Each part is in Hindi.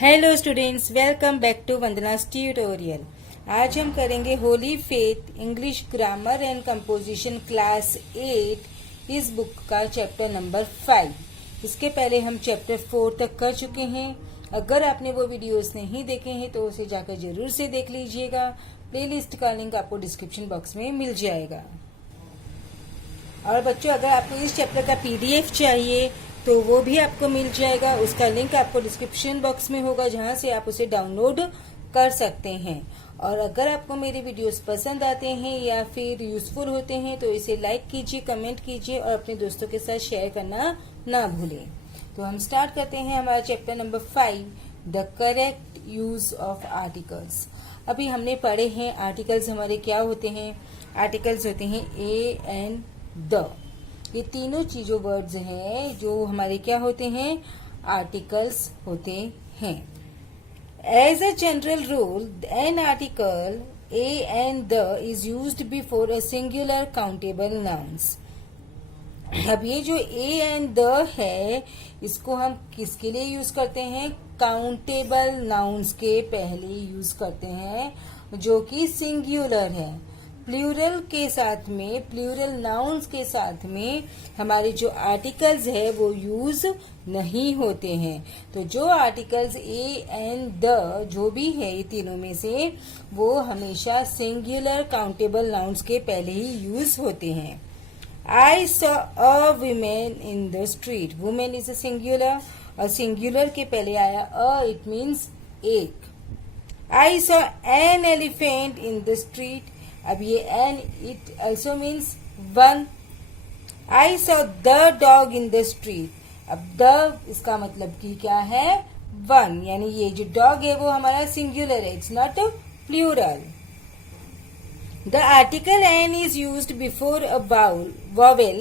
Hello students, welcome back to Vandana's tutorial. आज हम करेंगे Holy Faith English grammar and composition class 8 इस बुक का चैप्टर नंबर 5। इसके पहले हम चैप्टर 4 तक कर चुके हैं। अगर आपने वो वीडियोस नहीं देखे हैं तो उसे जाकर जरूर से देख लीजिएगा। प्लेलिस्ट का लिंक आपको डिस्क्रिप्शन बॉक्स में मिल जाएगा। और बच्चों, अगर आपको इस चैप्टर का पीडीएफ चाहिए तो वो भी आपको मिल जाएगा। उसका लिंक आपको डिस्क्रिप्शन बॉक्स में होगा, जहां से आप उसे डाउनलोड कर सकते हैं। और अगर आपको मेरे वीडियोस पसंद आते हैं या फिर यूजफुल होते हैं तो इसे लाइक कीजिए, कमेंट कीजिए और अपने दोस्तों के साथ शेयर करना ना भूलें। तो हम स्टार्ट करते हैं हमारा chapter number 5, the correct use of articles. अभी हमने पढ़े हैं आर्टिकल्स हमारे क्या होते हैं। आर्टिकल्स होते हैं ए एंड द। ये तीनों चीजों वर्ड्स हैं जो हमारे क्या होते हैं, आर्टिकल्स होते हैं। As a general rule, an article a and the is used before a singular countable nouns. अब ये जो ए एंड द है, इसको हम किसके लिए यूज करते हैं, काउंटेबल नाउन्स के पहले यूज करते हैं, जो कि सिंगुलर है। प्लूरल के साथ में, प्लूरल नाउन्स के साथ में हमारे जो आर्टिकल्स है वो यूज नहीं होते हैं। तो जो आर्टिकल्स ए एंड द जो भी है ये तीनों में से, वो हमेशा सिंगुलर काउंटेबल नाउन्स के पहले ही यूज होते हैं। I saw a woman in the street. Woman is a singular और सिंगुलर के पहले आया अ, इट मीन्स एक। I saw an elephant in the street. अब ये an it also means one. I saw the dog in the street. अब द इसका मतलब की क्या है, वन, यानी ये जो डॉग है वो हमारा सिंगुलर है, it's not plural. The article an is used before a vowel,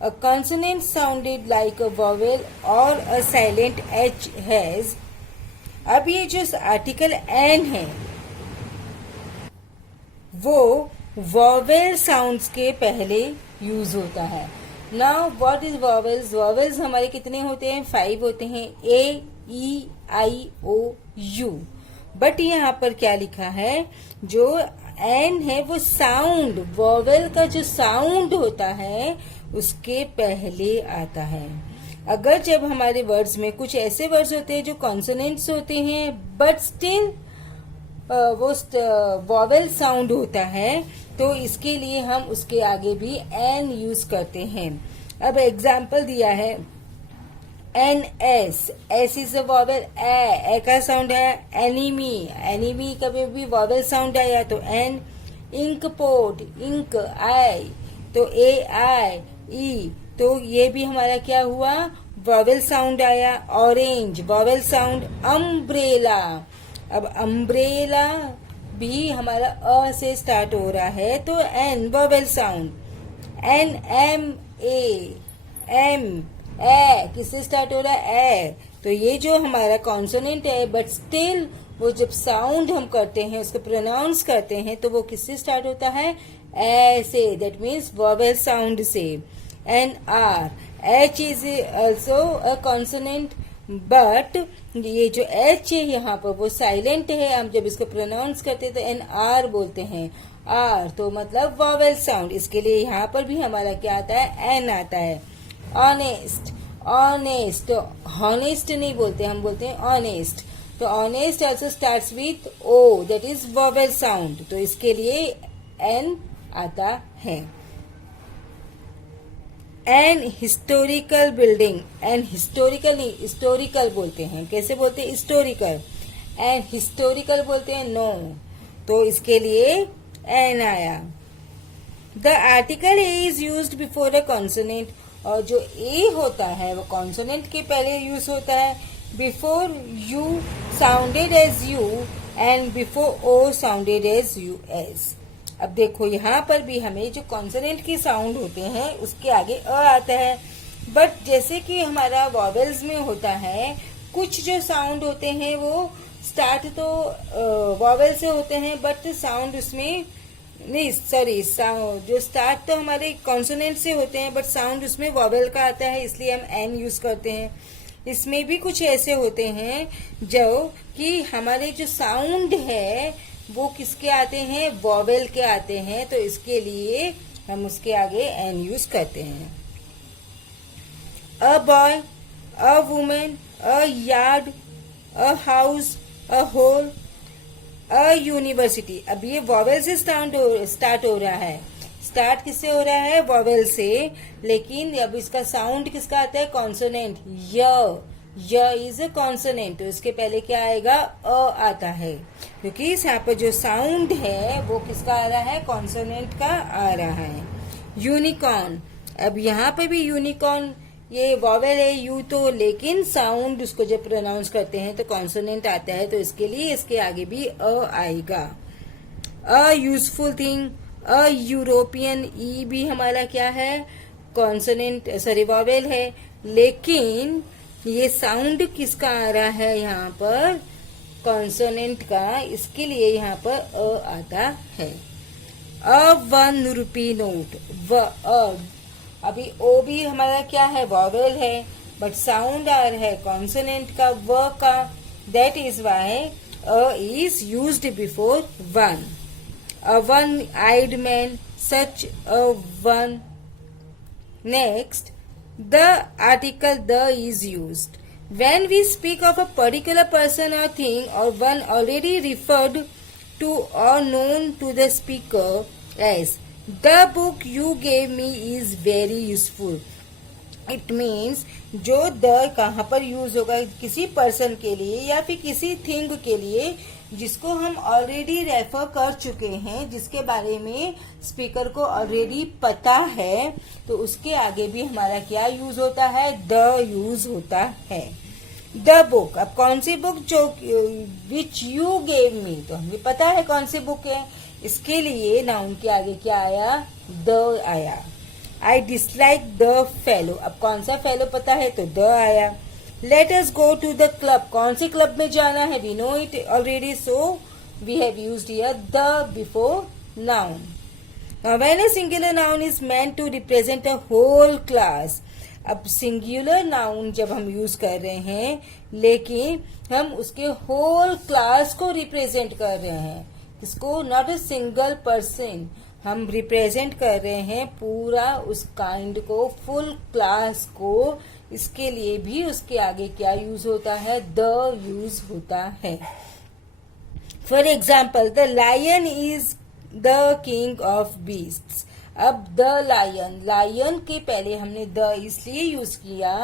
a consonant sounded like a vowel or a silent h has. अब ये जो आर्टिकल an है वो वॉवेल साउंड्स के पहले यूज होता है। Now what is vowels? Vowels हमारे कितने होते हैं, 5 होते हैं, ए ई आई ओ यू। बट यहाँ पर क्या लिखा है, जो एन है वो साउंड, वॉवेल का जो साउंड होता है उसके पहले आता है। अगर जब हमारे वर्ड्स में कुछ ऐसे वर्ड्स होते हैं जो कॉन्सोनेंट्स होते हैं बट स्टिल वो वॉवेल साउंड होता है, तो इसके लिए हम उसके आगे भी एन यूज करते हैं। अब एग्जाम्पल दिया है an S, S is a vowel, A का साउंड है। एनीमी, एनीमी कभी भी वॉवेल साउंड आया तो एन। इंक पोट, इंक आई, तो ए आई ई, तो ये भी हमारा क्या हुआ, वॉवेल साउंड आया। Orange vowel sound. अम्ब्रेला, अब अम्ब्रेला भी हमारा अ से स्टार्ट हो रहा है तो an vowel sound. An M A, M A किससे स्टार्ट हो रहा है, ए, तो ये जो हमारा कॉन्सोनेंट है बट स्टिल वो जब साउंड हम करते हैं, उसको प्रोनाउंस करते हैं, तो वो किससे स्टार्ट होता है, ए से, दैट मीन्स वॉवेल साउंड से। An hour, H is also a consonant but ये जो एच है यहाँ पर वो साइलेंट है। हम जब इसको प्रोनाउंस करते हैं तो एन आर बोलते हैं, आर तो मतलब वॉवेल साउंड। इसके लिए यहाँ पर भी हमारा क्या आता है, एन आता है। ऑनेस्ट, ऑनेस्ट, हॉनेस्ट नहीं बोलते, हम बोलते हैं ऑनेस्ट। तो honest also starts with O, that is vowel sound, तो इसके लिए एन आता है। An historical building, an historical नहीं, हिस्टोरिकल बोलते हैं। कैसे बोलते हैं, हिस्टोरिकल। एन हिस्टोरिकल बोलते हैं, नो, तो इसके लिए एन आया। The article A is used before a consonant, और जो ए होता है वो कॉन्सोनेंट के पहले यूज होता है। Before U sounded as U and before O sounded as U as. अब देखो यहाँ पर भी हमें जो कॉन्सोनेंट के साउंड होते हैं उसके आगे अ आता है। बट जैसे कि हमारा वॉवेल्स में होता है, कुछ जो साउंड होते हैं वो स्टार्ट तो वॉवेल से होते हैं बट साउंड उसमें नहीं, सॉरी, जो स्टार्ट तो हमारे कॉन्सोनेंट से होते हैं बट साउंड उसमें वॉवेल का आता है, इसलिए हम एन यूज करते हैं। इसमें भी कुछ ऐसे होते हैं जो कि हमारे जो साउंड है वो किसके आते हैं, वॉवेल के आते हैं, तो इसके लिए हम उसके आगे एन यूज करते हैं। A boy, a woman, a yard, a house, a hole, a university. अब ये वॉवेल से स्टार्ट हो रहा है। स्टार्ट किससे हो रहा है, वॉवेल से, लेकिन अब इसका साउंड किसका आता है, कॉन्सोनेंट। य इज अ कॉन्सोनेंट, तो इसके पहले क्या आएगा, अ आता है, क्योंकि यहाँ पर जो साउंड है वो किसका आ रहा है, कॉन्सोनेंट का आ रहा है। यूनिकॉर्न, अब यहाँ पे भी यूनिकॉर्न, ये वॉवेल है यू तो, लेकिन साउंड उसको जब प्रोनाउंस करते हैं तो कॉन्सोनेंट आता है, तो इसके लिए इसके आगे भी अ आएगा। A useful thing, a European, E भी हमारा क्या है, कॉन्सोनेंट, सॉरी वॉवेल है, लेकिन ये साउंड किसका आ रहा है यहाँ पर, कॉन्सोनेंट का, इसके लिए यहाँ पर अ आता है। अ 1 रुपी नोट, अभी ओ भी हमारा क्या है, वॉवेल है, बट साउंड आ रहा है कॉन्सोनेंट का, व का, that is why a is used before 1। A one-eyed man, such a one. Next, the article the is used. When we speak of a particular person or thing or one already referred to or known to the speaker as, the book you gave me is very useful. It means जो द कहाँ पर यूज होगा, किसी पर्सन के लिए या फिर किसी थिंग के लिए जिसको हम ऑलरेडी रेफर कर चुके हैं, जिसके बारे में स्पीकर को ऑलरेडी पता है, तो उसके आगे भी हमारा क्या यूज होता है, द यूज होता है। द बुक, अब कौन सी बुक, जो विच यू गेव मी, तो हमें पता है कौन सी बुक है, इसके लिए नाउन के आगे क्या आया, द आया। आई डिसलाइक द फेलो, अब कौन सा फेलो पता है तो द आया। Let us go to the club, कौन सी क्लब में जाना है, we know it already, so we have used here the before noun. Now when a singular noun is meant to represent a whole class, अब सिंगुलर नाउन जब हम यूज कर रहे हैं, लेकिन हम उसके होल क्लास को रिप्रेजेंट कर रहे हैं, इसको नॉट अ सिंगल पर्सन, हम रिप्रेजेंट कर रहे हैं पूरा उस काइंड को, फुल क्लास को, इसके लिए भी उसके आगे क्या यूज होता है, द यूज होता है। For example, the lion is the king of beasts. अब द लायन, लायन के पहले हमने द इसलिए यूज किया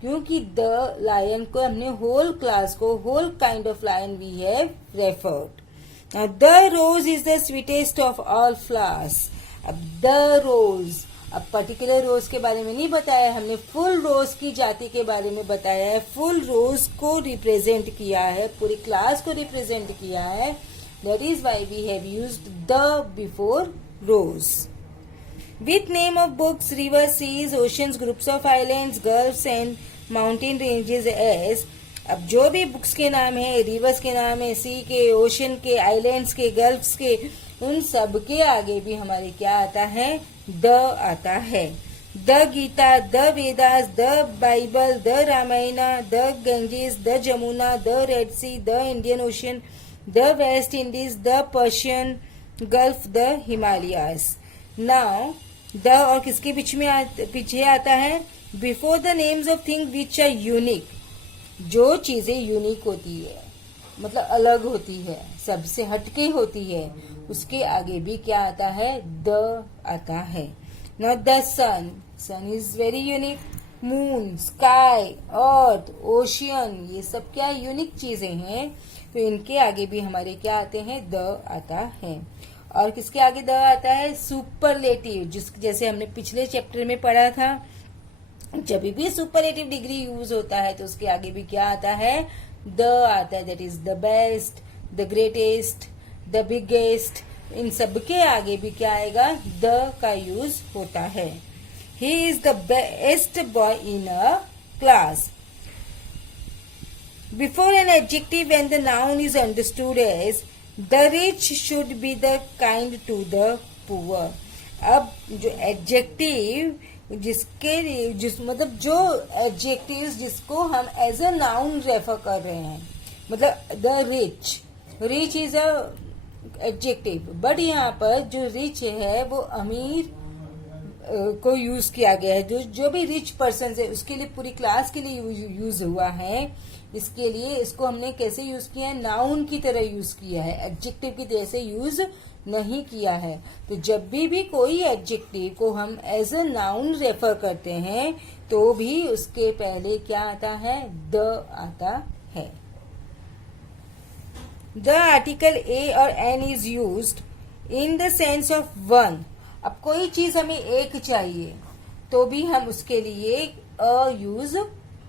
क्योंकि द लायन को हमने होल क्लास को, whole kind of lion we have referred. Now, the rose is the sweetest of all flowers. अब the rose, अब पर्टिकुलर रोज के बारे में नहीं बताया, हमने फुल रोज की जाति के बारे में बताया है, फुल रोज को रिप्रेजेंट किया है, पूरी क्लास को रिप्रेजेंट किया है, that is why we have used the before rose. With name of books, river, seas, oceans, groups of islands, gulfs and mountain ranges as, अब जो भी बुक्स के नाम है, रिवर्स के नाम है, सी के, ओशन के, आइलैंड्स के, गल्फ्स के, उन सब के आगे भी हमारे क्या आता है, द आता है। The Gita, the Vedas, the Bible, the Ramayana, the Ganges, the Jamuna, the Red Sea, the Indian Ocean, the West Indies, the Persian Gulf, the Himalayas. Now the और किसके बीच में पीछे आता है, before the names of thing which are unique, जो चीजें यूनिक होती है, मतलब अलग होती है, सबसे हटके होती है, उसके आगे भी क्या आता है, द आता है। Now the sun, sun is very unique, moon, sky, earth, ocean, ये सब क्या यूनिक चीजें हैं, तो इनके आगे भी हमारे क्या आते हैं, द आता है। और किसके आगे द आता है, सुपरलेटिव, जैसे हमने पिछले चैप्टर में पढ़ा था, जब भी सुपरलेटिव डिग्री यूज होता है तो उसके आगे भी क्या आता है, द आता है, that is the best, the greatest, the biggest, इन सब के आगे भी क्या आएगा, द का यूज होता है। He is the best boy in a class. Before an adjective when the noun is understood as the rich should be the kind to the poor. अब जो एडजेक्टिव मतलब जो एडजेक्टिव्स जिसको हम एज अ नाउन रेफर कर रहे हैं, मतलब the rich is a adjective, but यहाँ पर जो रिच है वो अमीर को यूज किया गया है। जो भी रिच पर्सन है उसके लिए, पूरी क्लास के लिए यूज हुआ है। इसके लिए इसको हमने कैसे यूज किया है, नाउन की तरह यूज किया है, एडजेक्टिव की तरह से यूज नहीं किया है। तो जब भी कोई एडजेक्टिव को हम एज अ नाउन रेफर करते हैं तो भी उसके पहले क्या आता है, द आता है। द आर्टिकल ए और an is used in the sense of one. अब कोई चीज हमें एक चाहिए तो भी हम उसके लिए अ यूज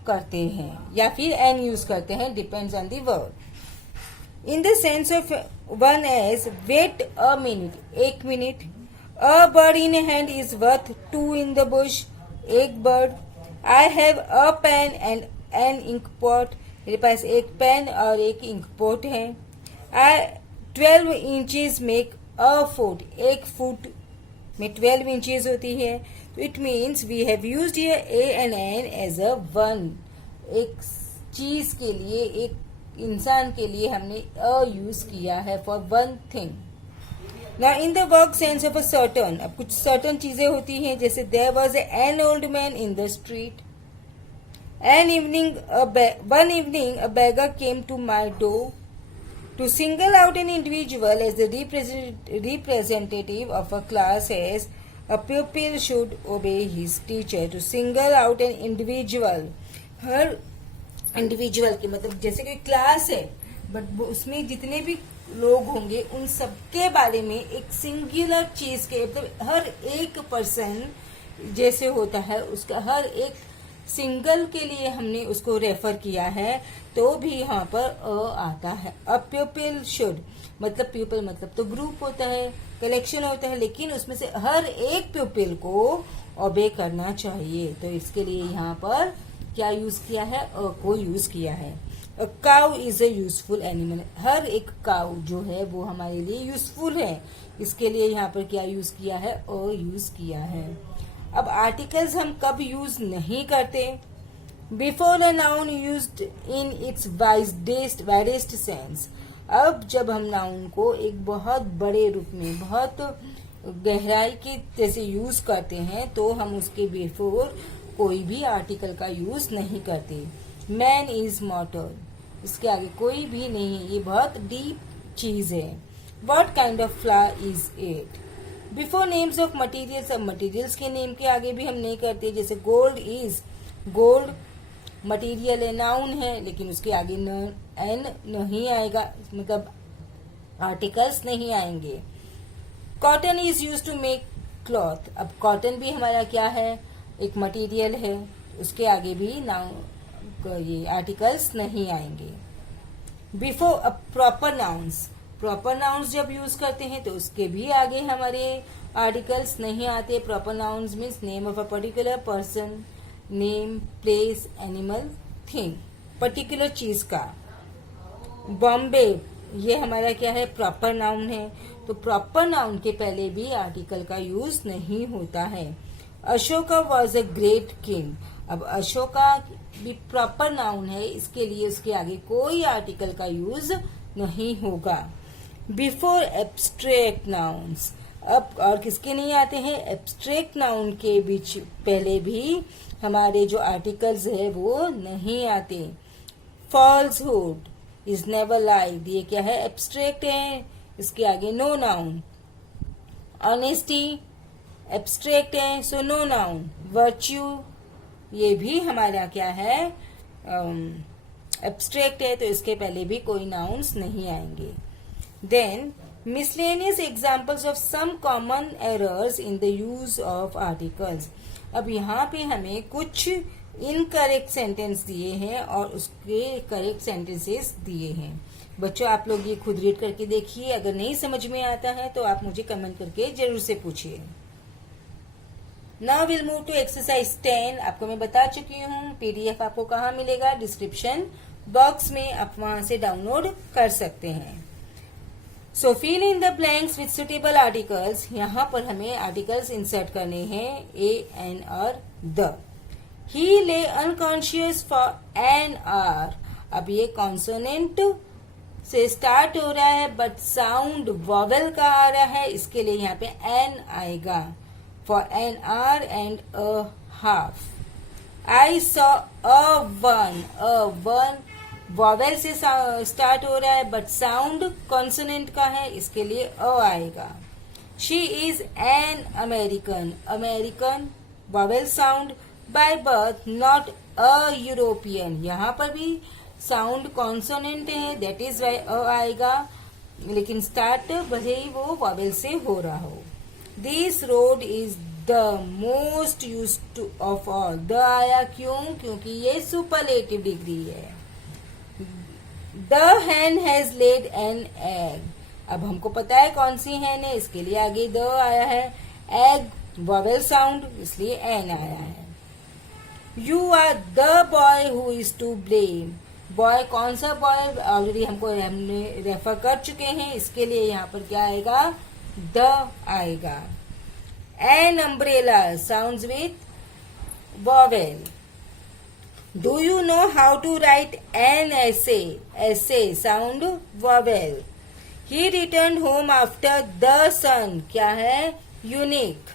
करते हैं या फिर एन यूज करते हैं, depends on the word. In the sense of one as wait a minute, 1 minute. A bird in hand is worth 2 in the bush, 1 bird. I have a pen and an ink pot, मेरे पास 1 पेन और 1 इंक पॉट है। 12 inches make a foot, 1 foot में 12 इंचेस होती है। तो it means we have used here a and an as a one. एक चीज के लिए, एक इंसान के लिए हमने अ यूज किया है for one thing. Now in the work sense of a certain, अब कुछ सर्टन चीजें होती हैं, जैसे there was an old man in the street. One evening, a beggar came to my door. To single out an individual as the representative of a class as a pupil should obey his teacher. To single out an individual, her individual के मतलब जैसे कोई क्लास है बट उसमें जितने भी लोग होंगे उन सबके बारे में एक सिंगुलर चीज के, मतलब हर एक पर्सन जैसे होता है उसका हर एक सिंगल के लिए हमने उसको रेफर किया है तो भी यहाँ पर अ आता है। अ प्यूपिल शुड मतलब प्यूपिल मतलब तो ग्रुप होता है, कलेक्शन होता है, लेकिन उसमें से हर एक प्यूपिल को ओबे करना चाहिए। तो इसके लिए यहाँ पर क्या यूज किया है, अ को यूज किया है। A cow is a useful animal, हर एक काउ जो है वो हमारे लिए यूजफुल है, इसके लिए यहाँ पर क्या यूज किया है, अ यूज किया है। अब आर्टिकल्स हम कब यूज नहीं करते, before a noun used in its widest sense. अब जब हम नाउन को एक बहुत बड़े रूप में, बहुत गहराई के जैसे यूज करते हैं तो हम उसके बिफोर कोई भी आर्टिकल का यूज नहीं करते। मैन इज मॉर्टल, इसके आगे कोई भी नहीं है, ये बहुत डीप चीज है। What kind of flower is it, before names of materials, अब मटीरियल्स के नेम के आगे भी हम नहीं करते, जैसे गोल्ड इज, गोल्ड मटीरियल है, नाउन है, लेकिन उसके आगे एन नहीं आएगा, मतलब आर्टिकल्स नहीं आएंगे। Cotton is use to make cloth, अब कॉटन भी हमारा क्या है, एक मटीरियल है, उसके आगे भी नाउन ये आर्टिकल्स नहीं आएंगे। Before a proper nouns, proper nouns जब यूज करते हैं तो उसके भी आगे हमारे आर्टिकल्स नहीं आते। Proper nouns means name of a particular person, name, place, animal, thing, particular चीज का। बॉम्बे ये हमारा क्या है, प्रॉपर नाउन है, तो प्रॉपर नाउन के पहले भी आर्टिकल का यूज नहीं होता है। Ashoka was a great king, अब अशोका भी प्रॉपर नाउन है, इसके लिए उसके आगे कोई आर्टिकल का यूज नहीं होगा। बिफोर एब्स्ट्रैक्ट नाउन्स, अब और किसके नहीं आते हैं, एब्स्ट्रैक्ट नाउन के बीच पहले भी हमारे जो आर्टिकल्स है वो नहीं आते। फॉल्सहुड इज नेवर लाइड, ये क्या है, एब्स्ट्रैक्ट है, इसके आगे नो नाउन। ऑनेस्टी एब्स्ट्रैक्ट है, सो नो नाउन। वर्च्यू ये भी हमारा क्या है, एब्स्ट्रैक्ट है, तो इसके पहले भी कोई नाउन्स नहीं आएंगे। Then miscellaneous examples of some common errors in the use of articles, अब यहाँ पे हमें कुछ इनकरेक्ट सेंटेंस दिए हैं और उसके करेक्ट सेंटेंसेस दिए हैं। बच्चों आप लोग ये खुद रीड करके देखिए, अगर नहीं समझ में आता है तो आप मुझे कमेंट करके जरूर से पूछिए। Now will move to exercise 10। आपको मैं बता चुकी हूँ, पीडीएफ आपको कहाँ मिलेगा, डिस्क्रिप्शन बॉक्स में, आप वहां से डाउनलोड कर सकते हैं। So fill in the blanks with suitable articles. यहाँ पर हमें आर्टिकल्स इंसर्ट करने हैं ए, एन और द. ही ले अनकॉन्शियस फॉर एन आवर. अब ये कॉन्सोनेंट से स्टार्ट हो रहा है बट साउंड वॉवेल का आ रहा है, इसके लिए यहाँ पे एन आएगा. For an hour and a half. I saw a one vowel से स्टार्ट हो रहा है बट साउंड कॉन्सोनेंट का है, इसके लिए अ आएगा. She is an American vowel sound by birth not a European. यहाँ पर भी साउंड कॉन्सोनेंट है, दैट इज वाई अ आएगा, लेकिन स्टार्ट भले ही वो वॉवेल से हो रहा हो. This road is the most used of all. The आया क्यों? क्योंकि ये सुपरलेटिव डिग्री है. The hen has laid an egg. अब हमको पता है कौन सी hen है, इसके लिए आगे द आया है. एग वॉवेल साउंड, इसलिए एन आया है. You are the boy who is to blame. Boy कौन सा बॉय? ऑलरेडी हमने रेफर कर चुके हैं, इसके लिए यहाँ पर क्या आएगा? द आएगा. An umbrella sounds with vowel. Do you know how to write an essay? Essay sound vowel. He returned home after the sun. क्या है? Unique.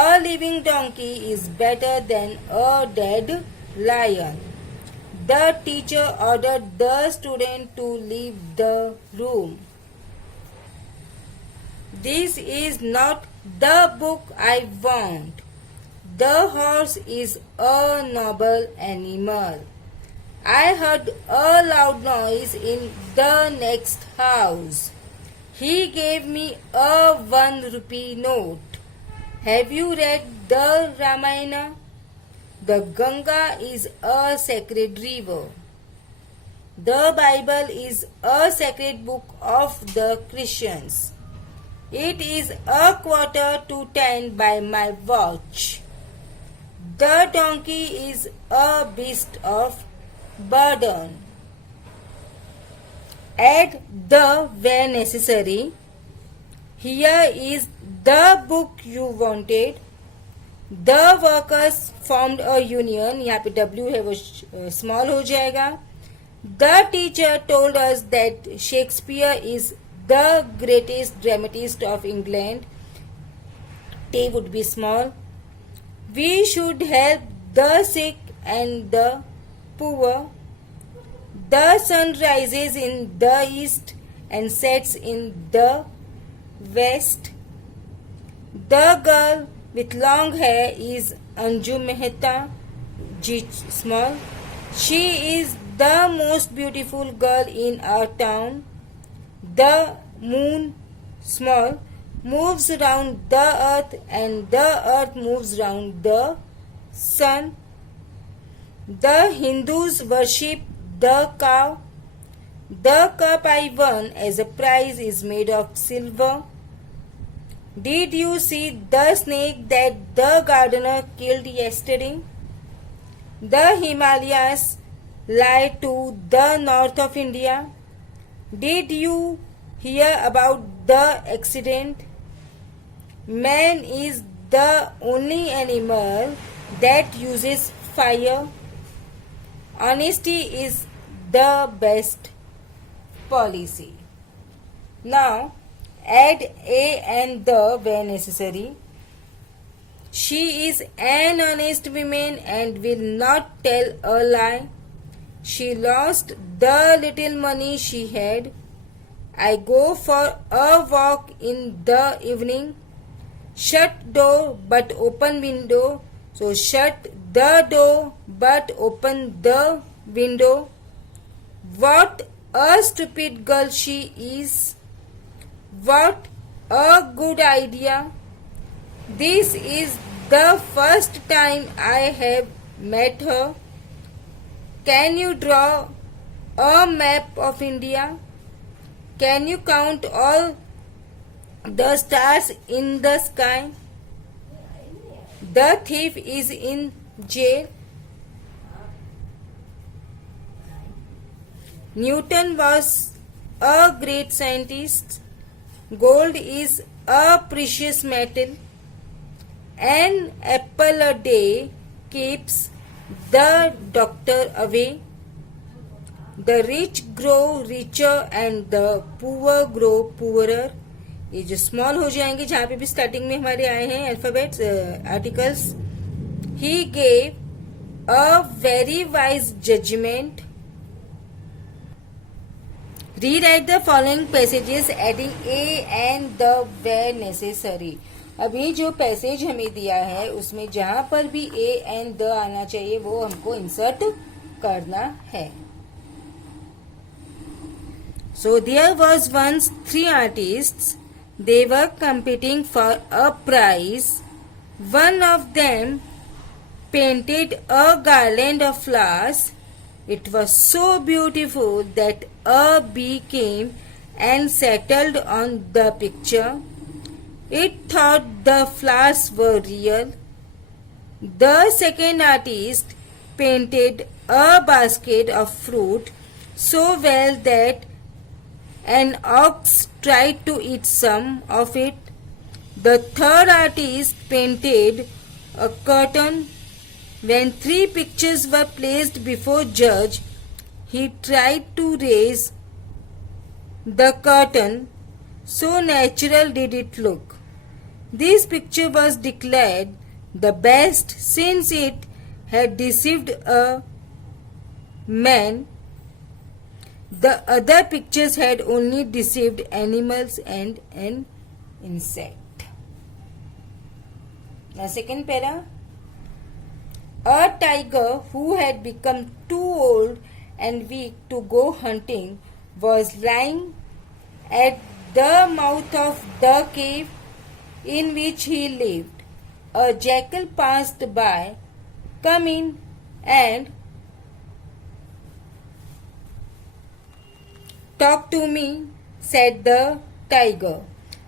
A living donkey is better than a dead lion. The teacher ordered the student to leave the room. This is not the book I want. The horse is a noble animal. I heard a loud noise in the next house. He gave me a 1 rupee note. Have you read the Ramayana? The Ganga is a sacred river. The Bible is a sacred book of the Christians. It is 9:45 by my watch. The donkey is a beast of burden. Add the where necessary. Here is the book you wanted. The workers formed a union. यहाँ पे W है वो small हो जाएगा. The teacher told us that Shakespeare is the greatest dramatist of England. T would be small. We should help the sick and the poor. The sun rises in the east and sets in the west. The girl with long hair is Anju Mehta, G small. She is the most beautiful girl in our town. The moon, small, moves round the earth and the earth moves round the sun. The Hindus worship the cow. The cup I won as a prize is made of silver. Did you see the snake that the gardener killed yesterday? The Himalayas lie to the north of India. Did you hear about the accident? Man is the only animal that uses fire. Honesty is the best policy. Now add a and the where necessary. She is an honest woman and will not tell a lie. She lost the little money she had. I go for a walk in the evening. Shut door but open window. So shut the door but open the window. What a stupid girl she is. What a good idea. This is the first time I have met her. Can you draw a map of India? Can you count all the stars in the sky? The thief is in jail. Newton was a great scientist. Gold is a precious metal. An apple a day keeps the doctor away. The rich grow richer and the poor grow poorer. ये जो स्मॉल हो जाएंगे जहां पे भी स्टार्टिंग में हमारे आए हैं alphabets articles. He gave a very wise judgement. Rewrite the following passages adding a and the where necessary. अभी जो पैसेज हमें दिया है उसमें जहां पर भी ए एंड द आना चाहिए वो हमको इंसर्ट करना है. So there was once 3 artists. They were competing for a prize. One of them painted a garland of flowers. It was so beautiful that a bee came and settled on the picture. It thought the flowers were real. The second artist painted a basket of fruit so well that an ox tried to eat some of it. The third artist painted a curtain. When 3 pictures were placed before judge, he tried to raise the curtain, so natural did it look. This picture was declared the best since it had deceived a man. The other pictures had only deceived animals and an insect. Now second para. A tiger who had become too old and weak to go hunting was lying at the mouth of the cave in which he lived. A jackal passed by, come in and talk to me, said the tiger.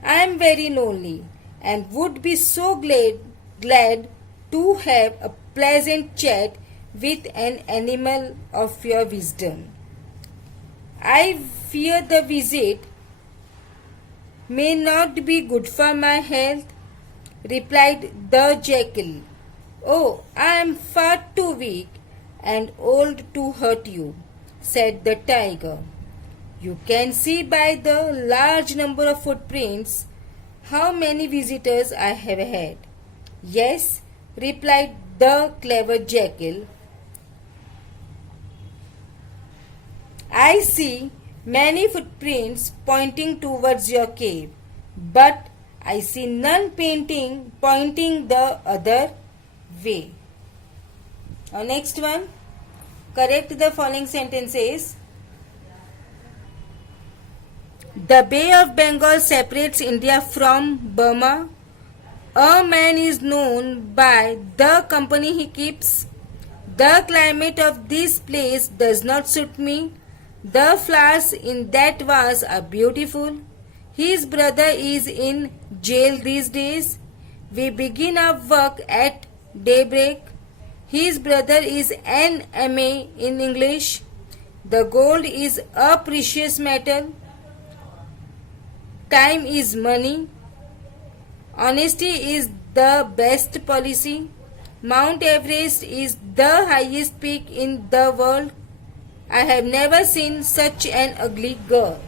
I am very lonely and would be so glad to have a pleasant chat with an animal of your wisdom. I fear the visit may not be good for my health, replied the jackal. Oh, I am far too weak and old to hurt you, said the tiger. You can see by the large number of footprints how many visitors I have had. Yes, replied the clever jackal. I see many footprints pointing towards your cave, but I see none pointing the other way. Now next one, correct the following sentences. The Bay of Bengal separates India from Burma. A man is known by the company he keeps. The climate of this place does not suit me. The flowers in that vase are beautiful. His brother is in jail these days. We begin our work at daybreak. His brother is an MA in English. The gold is a precious metal. Time is money. Honesty is the best policy. Mount Everest is the highest peak in the world. I have never seen such an ugly girl.